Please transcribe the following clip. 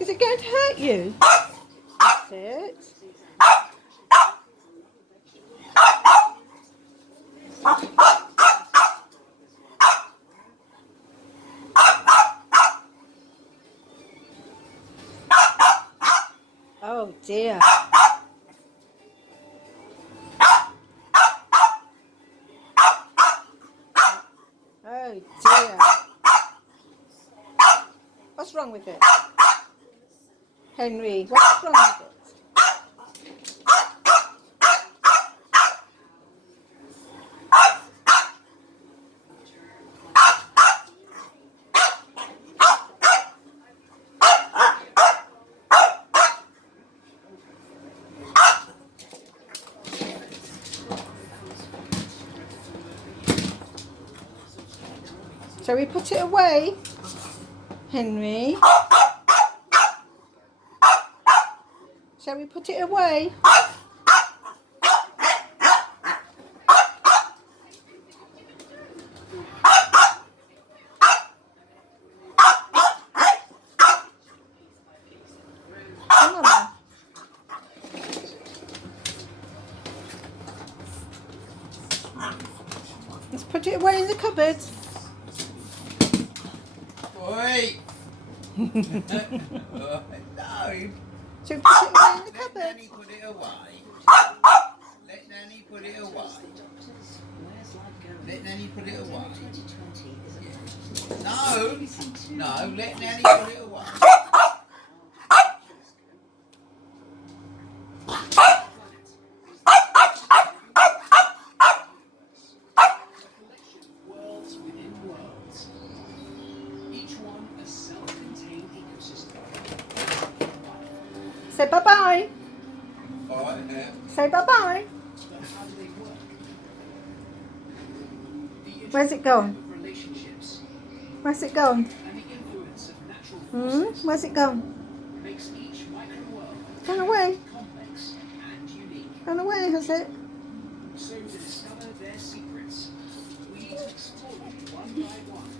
Is it going to hurt you? That's it. Oh dear. Oh dear. What's wrong with it? Henry, what's wrong with it? Shall we put it away, Henry? Shall we put it away? Come on then. Let's put it away in the cupboard. Oi! No! Shall we put it away in the Let cupboard? Nanny put it away. Let Nanny put it away. Let Nanny put it away. No! No, let Nanny put it away. Worlds within worlds. Each one a self-contained ecosystem. Say bye-bye. Bye. Say bye-bye. So how do they work? The Where's it gone? of relationships Where's it gone? and the influence of natural forces Where's it gone? makes each micro-world Gone away. complex and unique. Gone away, has it? So to discover their secrets, we need to explore one by one.